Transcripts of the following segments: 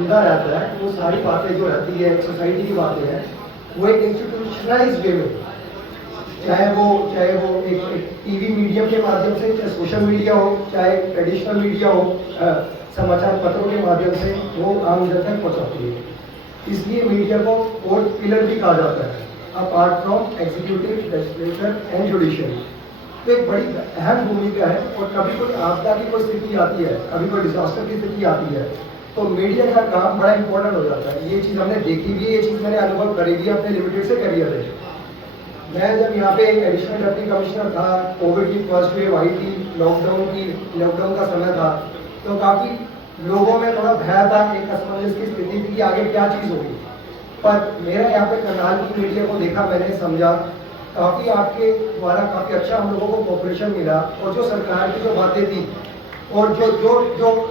सुनता रहता है, वो सारी बातें जो रहती है सोसाइटी की बातें हैं, वो एक इंस्टीट्यूशनलाइज वे में, चाहे वो एक टीवी मीडियम के माध्यम से, चाहे सोशल मीडिया हो, चाहे ट्रेडिशनल मीडिया हो, समाचार पत्रों के माध्यम से वो आम जन तक पहुँचाती है। इसलिए मीडिया को फोर्थ पिलर भी कहा जाता है, apart from executive, legislature and judiciary. तो एक बड़ी अहम भूमिका है। और कभी कोई आपदा की कोई स्थिति आती है, कभी कोई डिजास्टर की स्थिति आती है, तो मीडिया का काम बड़ा इंपॉर्टेंट हो जाता है। ये चीज़ हमने देखी भी है, ये चीज़ मैंने अनुभव करी भी अपने लिमिटेड से करियर है। मैं जब यहाँ पे एडिशनल डिप्टी कमिश्नर था, कोविड की फर्स्ट वेव आई थी, लॉकडाउन का समय था, तो काफ़ी लोगों में थोड़ा भय था, एक असमंजस की स्थिति थी कि आगे क्या चीज़ होगी। पर मेरा यहाँ पे करनाल की मीडिया को देखा, मैंने समझा, काफ़ी आपके द्वारा काफ़ी अच्छा हम लोगों को कोऑपरेशन मिला। और जो सरकार की जो बातें थी और जो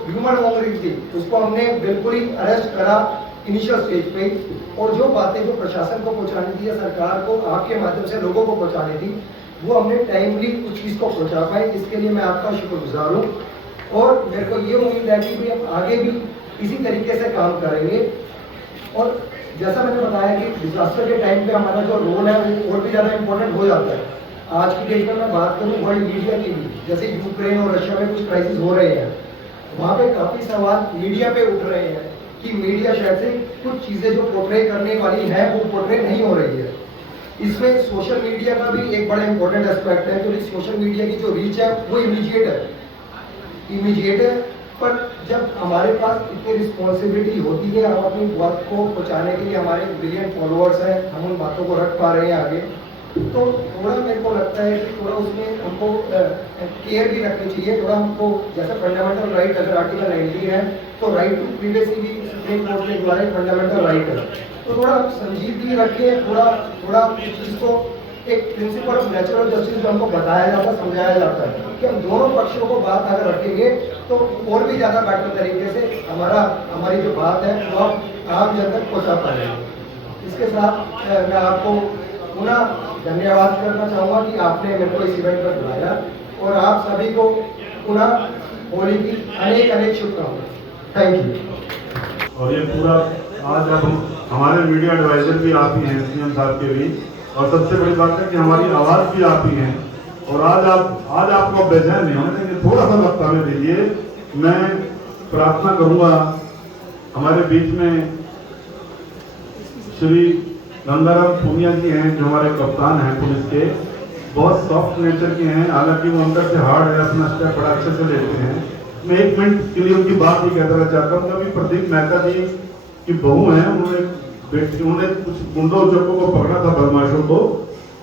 ह्यूमन मॉन्गरिंग थी, उसको हमने बिल्कुल ही अरेस्ट करा इनिशियल स्टेज पे। और जो बातें जो प्रशासन को पहुंचानी थी या सरकार को आपके माध्यम से लोगों को पहुंचानी थी, वो हमने टाइमली उस चीज़ को पहुंचा पाए। इसके लिए मैं आपका शुक्रगुजार हूँ। और मेरे को ये उम्मीद है कि हम आगे भी इसी तरीके से काम करेंगे। और जैसा मैंने बताया कि डिजास्टर के टाइम पे हमारा जो रोल है वो और भी ज़्यादा इम्पोर्टेंट हो जाता है। आज की डेट में मैं बात करूँ वर्ल्ड मीडिया की भी, जैसे यूक्रेन और रशिया में कुछ क्राइसिस हो रहे हैं, वहाँ पे काफ़ी सवाल मीडिया पे उठ रहे हैं कि मीडिया शायद से कुछ चीज़ें जो पोर्ट्रे करने वाली है वो पोर्ट्रे नहीं हो रही है। इसमें सोशल मीडिया का भी एक बड़ा इंपॉर्टेंट एस्पेक्ट है, क्योंकि सोशल मीडिया की जो रीच है वो इमीडिएट है। पर जब हमारे पास इतनी रिस्पॉन्सिबिलिटी होती है, हम अपनी बात को पहुँचाने के लिए, हमारे बिलियन फॉलोअर्स हैं, हम उन बातों को रख पा रहे हैं आगे, तो थोड़ा मेरे को लगता है कि थोड़ा उसमें हमको केयर भी रखनी चाहिए। थोड़ा हमको, जैसे फंडामेंटल राइट अगर आर्टिकल 19 है, तो राइट टू प्रिवेसी भी सुप्रीम कोर्ट के द्वारा फंडामेंटल राइट है। तो थोड़ा संजीदगी रखिए, थोड़ा इस चीज़ को एक प्रिंसिपल ऑफ नेचुरल जस्टिस जो हमको बताया जाता है, समझाया जाता है कि हम दोनों पक्षों को बात अगर रखेंगे तो और भी ज़्यादा बेटर तरीके से हमारी जो बात है वो आम जन तक पहुँचा पाएंगे। इसके साथ मैं आपको पुनः धन्यवाद करना चाहूँगा कि आपने मेरे को इस इवेंट पर बुलाया, और आप सभी को पुनः होली की अनेक शुभकामनाएं। Thank you. और ये पूरा आज अब हमारे मीडिया एडवाइजर भी आप ही हैं, सीएम साहब के भी, और सबसे बड़ी बात है कि हमारी आवाज़ भी आप ही हैं। और आज आपको बेचैन नहीं होने देंगे, थोड़ा सा वक्त हमें दीजिए। मैं प्रार्थना करूँगा, हमारे बीच में श्री गंगाराम पूनिया जी हैं, जो हमारे कप्तान हैं पुलिस के, बहुत सॉफ्ट नेचर के हैं, हालांकि वो अंदर से हार्ड है, अपना स्टेप बड़ा अच्छे से लेते हैं। मैं 1 मिनट के लिए उनकी बात ही कहना चाहता हूँ। कभी प्रदीप मेहता जी की बहू हैं, उन्होंने कुछ गुंडों चौकों को पकड़ा था, बदमाशों को,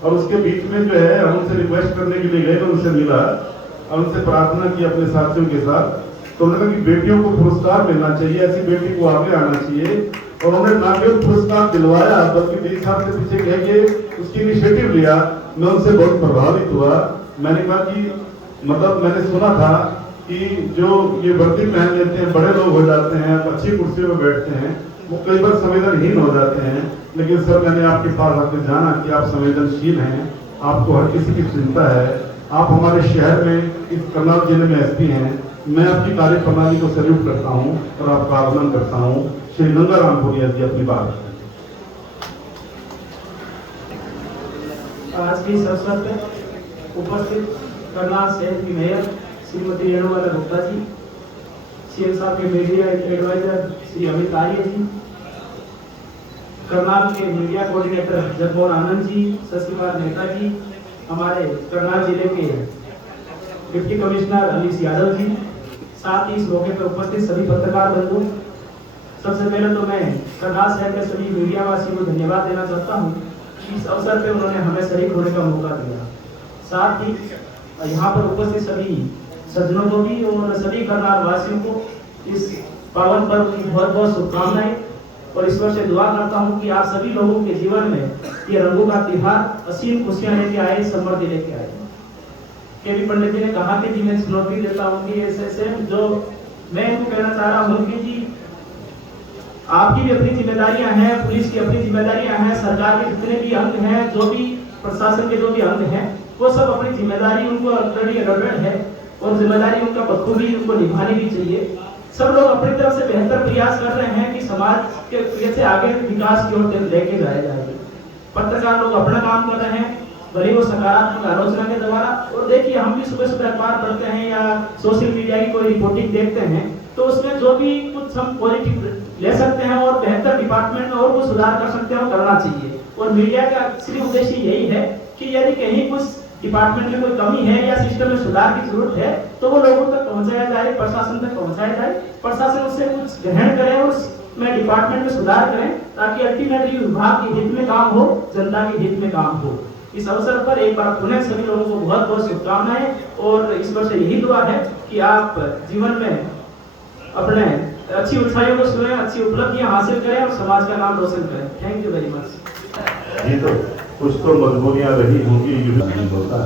और उसके बीच में जो है हम उनसे रिक्वेस्ट करने के लिए गए, तो उनसे मिला और उनसे प्रार्थना की अपने साथियों के साथ। तो उन्होंने कहा कि बेटियों को पुरस्कार मिलना चाहिए, ऐसी बेटी को आगे आना चाहिए। और उन्होंने ना केवल पुरस्कार दिलवाया, बल्कि मेरे साहब से पीछे कह के उसकी इनिशिएटिव लिया। मैं उनसे बहुत प्रभावित हुआ। मैंने कहा कि मतलब मैंने सुना था कि जो ये वर्दी पहन लेते हैं, बड़े लोग हो जाते हैं, अच्छी कुर्सियों में बैठते हैं, वो कई बार संवेदनहीन हो जाते हैं। लेकिन सर, मैंने आपके पास आकर जाना कि आप संवेदनशील हैं, आपको हर किसी की चिंता है। आप हमारे शहर में, इस करनाल जिले में एसपी हैं। मैं आपकी कार्य प्रणाली को सैल्यूट करता हूं और आपका आह्वान करता हूं। श्री गंगाराम पूनिया जी अपनी बात। आज के इस अवसर पर उपस्थित करनाल शहर की मेयर श्रीमती रेणुबाला गुप्ता जी, सीएम साहब के मीडिया एडवाइजर श्री अमित आर्य जी, करनाल के मीडिया कोऑर्डिनेटर जगमोहन आनंद जी, शशिकांत मेहता जी, हमारे करनाल जिले के डिप्टी कमिश्नर अनीश यादव जी, साथ ही इस मौके पर उपस्थित सभी पत्रकार बंधु। सबसे पहले तो मैं करनाल शहर के सभी मीडिया वासियों को धन्यवाद देना चाहता हूँ कि इस अवसर पे उन्होंने हमें शरीक होने का मौका दिया। साथ ही यहाँ पर उपस्थित सभी सज्जनों को भी और सभी करनाल वासियों को इस पावन पर्व की बहुत बहुत शुभकामनाएं, और ईश्वर से दुआ करता हूँ कि आप सभी लोगों के जीवन में ये रंगों का त्योहार असीम खुशियां लेके आए, समृद्धि लेके आए। केवी पंडित जी ने कहा कि जी मैं चुनौती देता हूँ कि ऐसे जो मैं इनको कहना चाह रहा हूँ कि जी आपकी भी अपनी जिम्मेदारियां हैं, पुलिस की अपनी जिम्मेदारियां हैं, सरकार के जितने भी अंग हैं, जो भी प्रशासन के जो भी अंग हैं, वो सब अपनी जिम्मेदारी उनको ऑलरेडी अलर्टेड है और जिम्मेदारी उनका बखूबी उनको निभानी भी चाहिए। सब लोग अपनी तरफ से बेहतर प्रयास कर रहे हैं कि समाज के कैसे आगे विकास की ओर लेके जाया जाएगा। पत्रकार लोग अपना काम कर रहे हैं, भले वो सकारात्मक आलोचना के द्वारा। और देखिए, हम भी सुबह सुबह अखबार पढ़ते हैं या सोशल मीडिया की कोई रिपोर्टिंग देखते हैं, तो उसमें जो भी कुछ हम पॉजिटिव ले सकते हैं और बेहतर डिपार्टमेंट में और कुछ सुधार कर सकते हैं वो करना चाहिए। और मीडिया का सिर्फ उद्देश्य यही है कि यदि कहीं कुछ डिपार्टमेंट में कोई कमी है या सिस्टम में सुधार की जरूरत है तो वो लोगों तक पहुंचाया जाए, प्रशासन तक पहुंचाया जाए, प्रशासन उससे कुछ ग्रहण करे और उसमें डिपार्टमेंट में सुधार करें, ताकि अल्टीमेटली विभाग के हित में काम हो, जनता के हित में काम हो। इस अवसर पर एक बार पुनः सभी लोगों को बहुत बहुत शुभकामनाएं। और इस वर्ष यही दुआ है कि आप जीवन में अपने अच्छी ऊंचाइयों को छुएं, अच्छी उपलब्धियां हासिल करें और समाज का नाम रोशन करें। Thank you very much. ये तो कुछ तो मजबूरियां रही होंगी, नहीं होता।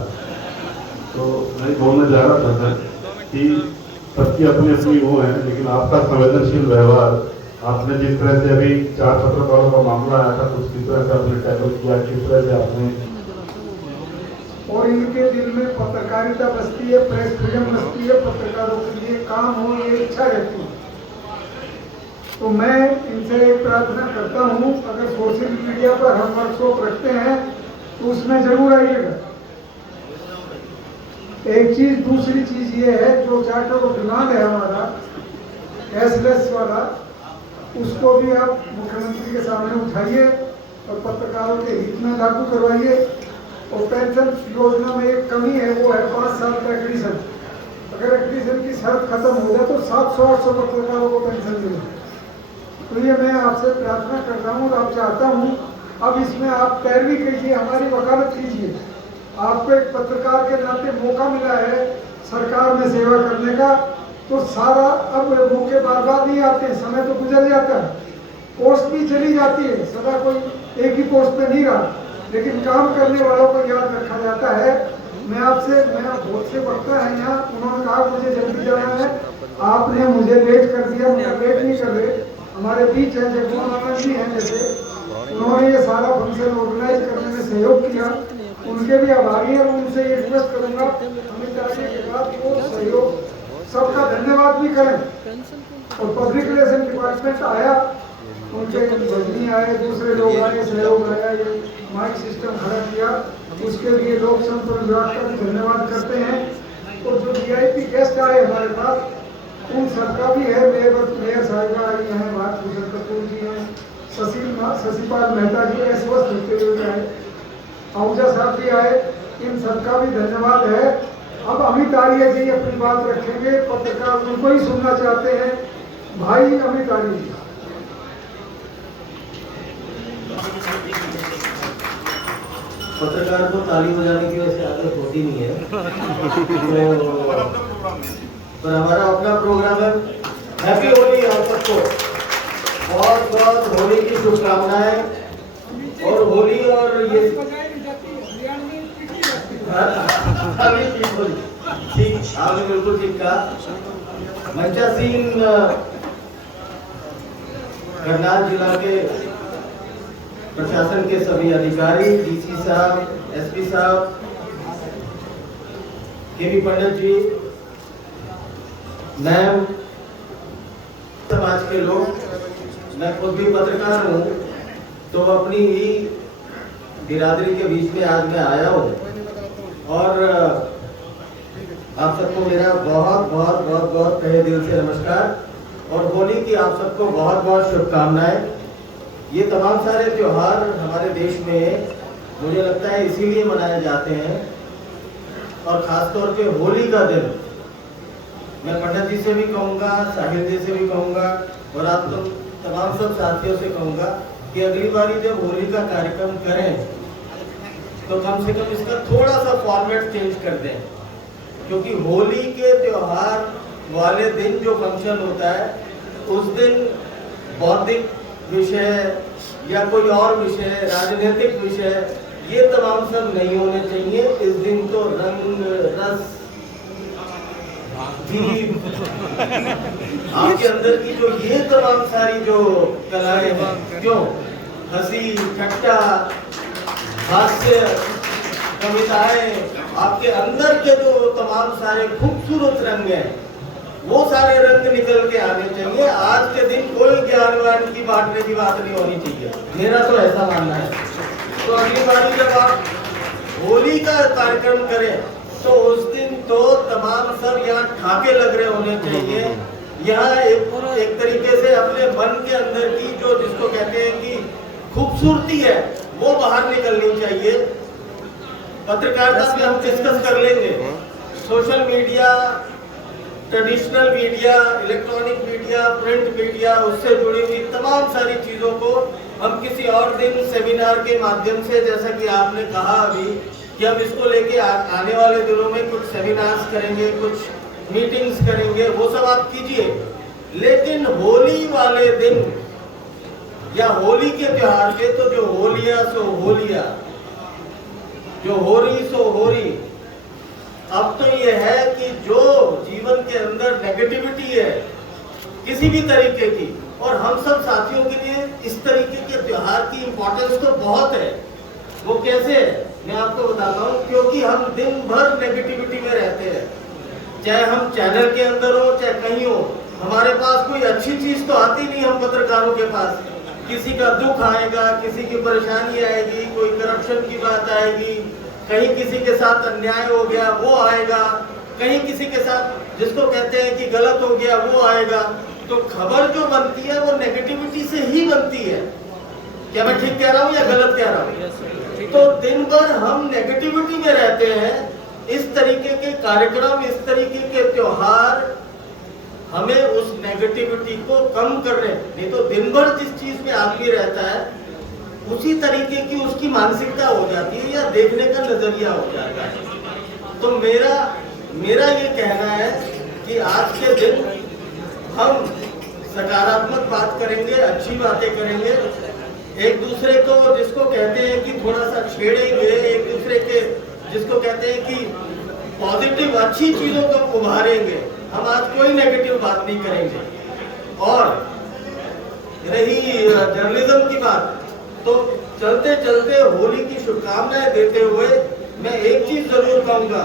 तो मैं बोलना चाह रहा था कि सबकी अपनी अपनी वो है, लेकिन आपका संवेदनशील व्यवहार, आपने जिस तरह से अभी 4 पत्रकारों का मामला आया था, कुछ किस तरह से आपने टैकल किया, किस तरह से आपने, और इनके दिल में पत्रकारिता बसती है, प्रेस फ्रीडम बसती है, पत्रकारों के लिए काम हो ये इच्छा रहती है। तो मैं इनसे एक प्रार्थना करता हूँ, अगर सोशल मीडिया पर हम वर्कशॉप रखते हैं तो उसमें जरूर आइएगा। एक चीज, दूसरी चीज ये है, जो चार्टर ऑफ डिमांड है हमारा कैशलेस वाला, उसको भी आप मुख्यमंत्री के सामने उठाइए और पत्रकारों के हित में लागू करवाइए। और पेंशन योजना में एक कमी है, वो है 5 साल का एडिशन। अगर एडिशन की शर्त खत्म हो जाए तो 700-800 पत्रकारों को पेंशन मिले। तो ये मैं आपसे प्रार्थना करता हूँ और आप चाहता हूँ अब इसमें आप पैरवी कीजिए, हमारी वकालत कीजिए। आपको एक पत्रकार के नाते मौका मिला है सरकार में सेवा करने का, तो सारा अब मौके बार बार नहीं आते, समय तो गुजर जाता है, पोस्ट भी चली जाती है, सदा कोई एक ही पोस्ट पे नहीं रहा, लेकिन काम करने वालों को याद रखा जाता है। मैं बहुत से वक्ता है यहाँ, उन्होंने कहा मुझे जल्दी जाना है, आपने मुझे लेट कर दिया, मुझे लेट नहीं कर रहे। हमारे बीच है जगमोहन आनंद जी हैं, जैसे उन्होंने ये सारा फंक्शन ऑर्गेनाइज करने में सहयोग किया, उनके भी आभारी हैं। उनसे ये रिक्वेस्ट करूंगा अमित जी के बाद वो सहयोग सबका धन्यवाद भी करें। और पब्लिक रिलेशन डिपार्टमेंट आया, उनके भजनी आए, दूसरे लोग आए, सहयोग आया, ये माइक सिस्टम खड़ा किया, उसके लिए लोक संपर्क विभाग का भी धन्यवाद करते हैं। और जो VIP गेस्ट आए हमारे पास, उन सबका भी है। मेयर साहिबा आई हैं, भारतभूषण कपूर जी हैं, शशिपाल मेहता जी एसवस्त होते हुए आए, आहूजा साहब भी आए, इन सबका भी धन्यवाद है। अब अमित आर्य जी अपनी बात रखेंगे, पत्रकार उनको ही सुनना चाहते हैं। भाई अमित आर्य जी। पत्रकार को ताली बजाने की वैसे आदत होती नहीं है, पर हमारा अपना प्रोग्राम है। हैप्पी होली आप सबको, बहुत बहुत होली की शुभकामनाएं। और होली और ये ठीक, आपने बिल्कुल ठीक कहा। मंचासीन करनाल जिला के प्रशासन के सभी अधिकारी, DC साहब, SP साहब, KV पंडित जी, मैम, समाज के लोग, मैं खुद भी पत्रकार हूँ, तो अपनी ही बिरादरी के बीच में आज मैं आया हूँ। और आप सबको मेरा बहुत बहुत बहुत बहुत तहे दिल से नमस्कार और होली की आप सबको बहुत बहुत शुभकामनाएं। ये तमाम सारे त्योहार हमारे देश में मुझे लगता है इसीलिए मनाए जाते हैं, और खासतौर पे होली का दिन मैं पंडित जी से भी कहूँगा, साहिल जी से भी कहूँगा और आप लोग तमाम सब साथियों से कहूँगा कि अगली बारी जब होली का कार्यक्रम करें तो कम से कम इसका थोड़ा सा फॉर्मेट चेंज कर दें, क्योंकि होली के त्योहार वाले दिन जो फंक्शन होता है उस दिन बौद्धिक विषय या कोई और विषय, राजनीतिक विषय, ये तमाम सब नहीं होने चाहिए। इस दिन तो रंग रस दीप आपके अंदर की जो ये तमाम सारी जो कलाएं हैं, क्यों हंसी ठट्टा हास्य कविताएं, आपके अंदर के जो तमाम सारे खूबसूरत रंग हैं, वो सारे रंग निकल के आने चाहिए। आज के दिन कोई ज्ञानवान की बांटने की बात नहीं होनी चाहिए, मेरा तो ऐसा मानना है। तो अगली बार जब आप होली का कार्यक्रम करें तो उस दिन तो तमाम सब यहाँ ठाके लग रहे होने चाहिए। यहाँ एक तरीके से अपने मन के अंदर की जो जिसको कहते हैं कि खूबसूरती है वो बाहर निकलनी चाहिए। पत्रकारिता में हम डिस्कस कर लेंगे, social media, traditional media, electronic media, print media, उससे जुड़ी हुई तमाम सारी चीजों को हम किसी और दिन सेमिनार के माध्यम से, जैसा कि आपने कहा अभी कि हम इसको लेके आने वाले दिनों में कुछ सेमिनार्स करेंगे, कुछ मीटिंग्स करेंगे, वो सब आप कीजिए। लेकिन होली वाले दिन या होली के त्योहार पे तो जो होलिया सो होलिया, जो होरी सो होरी। अब तो ये है कि जो जीवन के अंदर नेगेटिविटी है किसी भी तरीके की, और हम सब साथियों के लिए इस तरीके के त्योहार की इम्पोर्टेंस तो बहुत है। वो कैसे है मैं आपको बताता हूँ, क्योंकि हम दिन भर नेगेटिविटी में रहते हैं, चाहे हम चैनल के अंदर हो चाहे कहीं हो, हमारे पास कोई अच्छी चीज तो आती नहीं। हम पत्रकारों के पास किसी का दुख आएगा, किसी की परेशानी आएगी, कोई करप्शन की बात आएगी, कहीं किसी के साथ अन्याय हो गया वो आएगा, कहीं किसी के साथ जिसको कहते हैं कि गलत हो गया वो आएगा। तो खबर जो बनती है वो नेगेटिविटी से ही बनती है। क्या मैं ठीक कह रहा हूँ या गलत कह रहा हूँ? तो दिन भर हम नेगेटिविटी में रहते हैं। इस तरीके के कार्यक्रम, इस तरीके के त्योहार हमें उस नेगेटिविटी को कम कर रहे हैं। नहीं तो दिन भर जिस चीज में आदमी रहता है उसी तरीके की उसकी मानसिकता हो जाती है या देखने का नजरिया हो जाता है। तो मेरा ये कहना है कि आज के दिन हम सकारात्मक बात करेंगे, अच्छी बातें करेंगे, एक दूसरे को जिसको कहते हैं कि थोड़ा सा छेड़ेंगे, एक दूसरे के जिसको कहते हैं कि पॉजिटिव अच्छी चीजों को उभारेंगे। हम आज कोई नेगेटिव बात नहीं करेंगे। और रही जर्नलिज्म की बात, तो चलते चलते होली की शुभकामनाएं देते हुए मैं एक चीज जरूर कहूंगा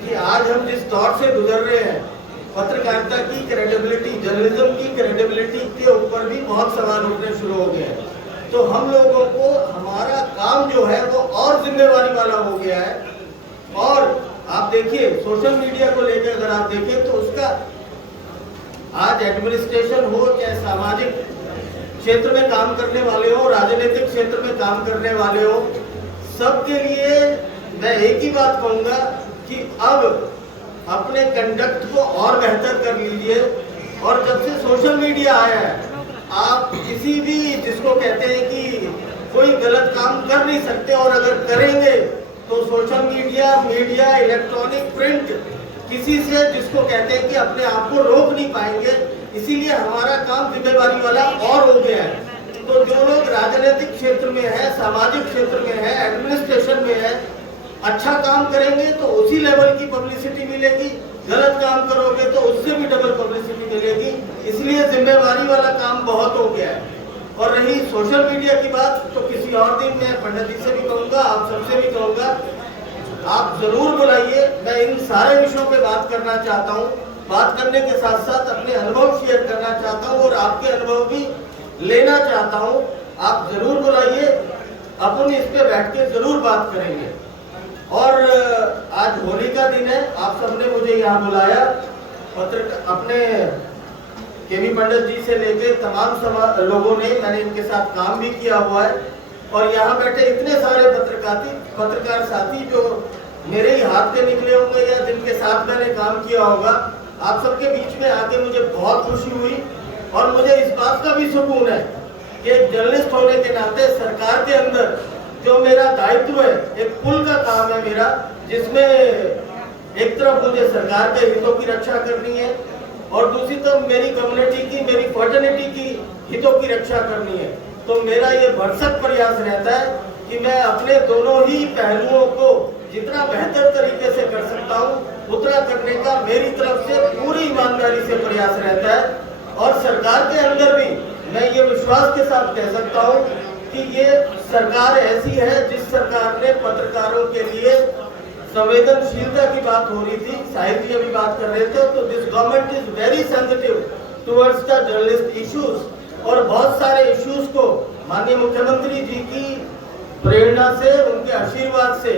कि आज हम जिस दौर से गुजर रहे हैं, पत्रकारिता की क्रेडिबिलिटी, जर्नलिज्म की क्रेडिबिलिटी के ऊपर भी बहुत सवाल उठने शुरू हो गए हैं। तो हम लोगों को हमारा काम जो है वो और जिम्मेवारी वाला हो गया है। और आप देखिए सोशल मीडिया को लेकर अगर आप देखें तो उसका आज एडमिनिस्ट्रेशन हो चाहे सामाजिक क्षेत्र में काम करने वाले हो, राजनीतिक क्षेत्र में काम करने वाले हो, सबके लिए मैं एक ही बात कहूंगा कि अब अपने कंडक्ट को और बेहतर कर लीजिए। और जब से सोशल मीडिया आया है, आप किसी भी जिसको कहते हैं कि कोई गलत काम कर नहीं सकते, और अगर करेंगे तो सोशल मीडिया, इलेक्ट्रॉनिक, प्रिंट किसी से जिसको कहते हैं कि अपने आप को रोक नहीं पाएंगे। इसीलिए हमारा काम जिम्मेवारी वाला और हो गया है। तो जो लोग राजनीतिक क्षेत्र में है, सामाजिक क्षेत्र में है, एडमिनिस्ट्रेशन में है, अच्छा काम करेंगे तो उसी लेवल की पब्लिसिटी मिलेगी, गलत काम करोगे तो उससे भी डबल पब्लिसिटी मिलेगी। इसलिए जिम्मेवारी वाला काम बहुत हो गया है। और रही सोशल मीडिया की बात, तो किसी और दिन मैं पंडित जी से भी कहूँगा, आप सबसे भी कहूँगा, आप जरूर बुलाइए। मैं इन सारे विषयों पे बात करना चाहता हूँ। बात करने के साथ साथ अपने अनुभव शेयर करना चाहता हूँ और आपके अनुभव भी लेना चाहता हूँ। आप जरूर बुलाइए, अपन इस पे बैठ के जरूर बात करेंगे। और आज होली का दिन है, आप सबने मुझे यहाँ बुलाया, अपने केवी पंडित जी से लेके तमाम लोगों ने, मैंने इनके साथ काम भी किया हुआ है। और यहाँ बैठे इतने सारे पत्रकार साथी जो मेरे ही हाथ से निकले होंगे या जिनके साथ मैंने काम किया होगा, आप सबके बीच में आके मुझे बहुत खुशी हुई। और मुझे इस बात का भी सुकून है कि एक जर्नलिस्ट होने के नाते सरकार के अंदर जो मेरा दायित्व है, एक पुल का काम है मेरा, जिसमें एक तरफ मुझे सरकार के हितों की रक्षा करनी है और दूसरी तरफ मेरी कम्युनिटी की, मेरी फर्टर्निटी की हितों की रक्षा करनी है। तो मेरा ये भरसक प्रयास रहता है कि मैं अपने दोनों ही पहलुओं को जितना बेहतर तरीके से कर सकता हूँ उतना करने का मेरी तरफ से पूरी ईमानदारी से प्रयास रहता है। और सरकार के अंदर भी मैं ये विश्वास के साथ कह सकता हूँ कि ये सरकार ऐसी है जिस सरकार ने पत्रकारों के लिए संवेदनशीलता की बात हो रही थी, साहिब जी अभी बात कर रहे थे, तो this government is very sensitive towards the journalist issues. और बहुत सारे इश्यूज को माननीय मुख्यमंत्री जी की प्रेरणा से, उनके आशीर्वाद से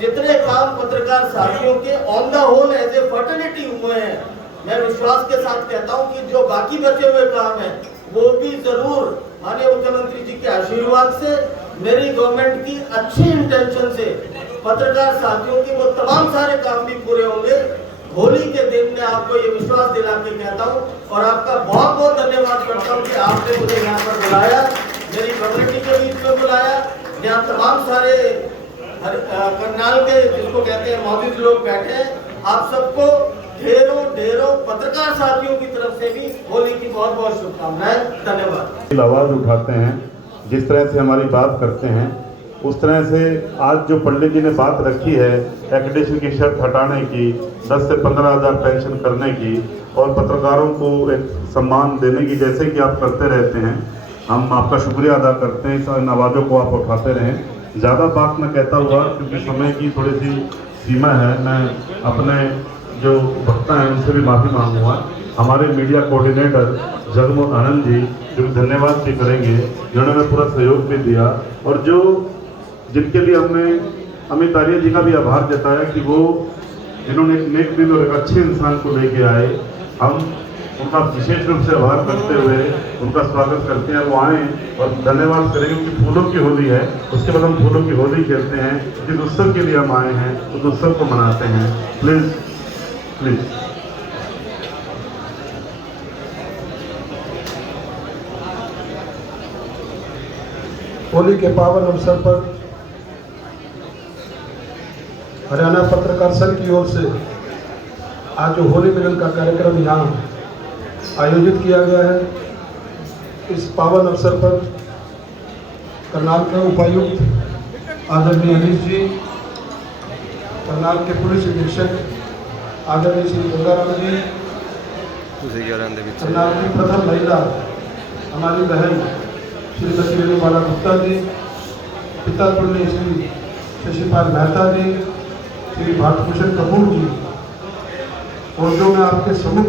जितने काम पत्रकार साथियों के on the whole as a fertility हुए हैं, मैं विश्वास के साथ कहता हूं कि जो बाकी बचे हुए काम हैं वो भी जरूर माननीय मुख्यमंत्री जी के आशीर्वाद से, मेरी गवर्नमेंट की अच्छी इंटेंशन से पत्रकार साथियों के वो तमाम सारे काम भी पूरे होंगे। होली के दिन में आपको ये विश्वास दिला के कहता हूँ और आपका बहुत बहुत धन्यवाद करता हूँ कि आपने मुझे यहाँ पर बुलाया, मेरी कम्युनिटी के बीच में बुलाया, यहाँ तमाम सारे करनाल के जिसको कहते हैं मौजूद लोग बैठे हैं। आप सबको ढेरों ढेरों पत्रकार साथियों की तरफ से भी होली की बहुत बहुत शुभकामनाएं। धन्यवाद। आवाज उठाते हैं, जिस तरह से हमारी बात करते हैं, उस तरह से आज जो पंडित जी ने बात रखी है एक्रेडिटेशन की शर्त हटाने की, 10 से 15 हज़ार पेंशन करने की और पत्रकारों को एक सम्मान देने की, जैसे कि आप करते रहते हैं, हम आपका शुक्रिया अदा करते हैं। इन आवाज़ों को आप उठाते रहें। ज़्यादा बात मैं कहता हुआ, क्योंकि समय की थोड़ी सी सीमा है, मैं अपने जो वक्ता हैं उनसे भी माफ़ी मांगूंगा। हमारे मीडिया कोऑर्डिनेटर जगमोहन आनंद जी जो धन्यवाद भी करेंगे, जिन्होंने पूरा सहयोग भी दिया और जो जिनके लिए हमने अमित आर्य जी का भी आभार जताया कि वो जिन्होंने एक नेक दिल और एक अच्छे इंसान को लेके आए। हम उनका विशेष रूप से आभार करते हुए उनका स्वागत करते हैं, वो आए और धन्यवाद करेंगे क्योंकि फूलों की होली है। उसके बाद हम फूलों की होली खेलते हैं, जिस उत्सव के लिए हम आए हैं उस उत्सव को मनाते हैं। Please please. होली के पावन अवसर पर हरियाणा पत्रकार संघ की ओर से आज जो होली मिलन का कार्यक्रम यहाँ आयोजित किया गया है, इस पावन अवसर पर करनाल के उपायुक्त आदरणीय अनिश जी, करनाल के पुलिस अधीक्षक आदरणीय श्री गंगाराम जी, करनाल की प्रथम महिला हमारी बहन श्रीमती वेणुबाला गुप्ता जी, पिता पुण्य श्री शशिपाल मेहता जी, श्री भारत भूषण कपूर जी, और जो मैं आपके सम्मुख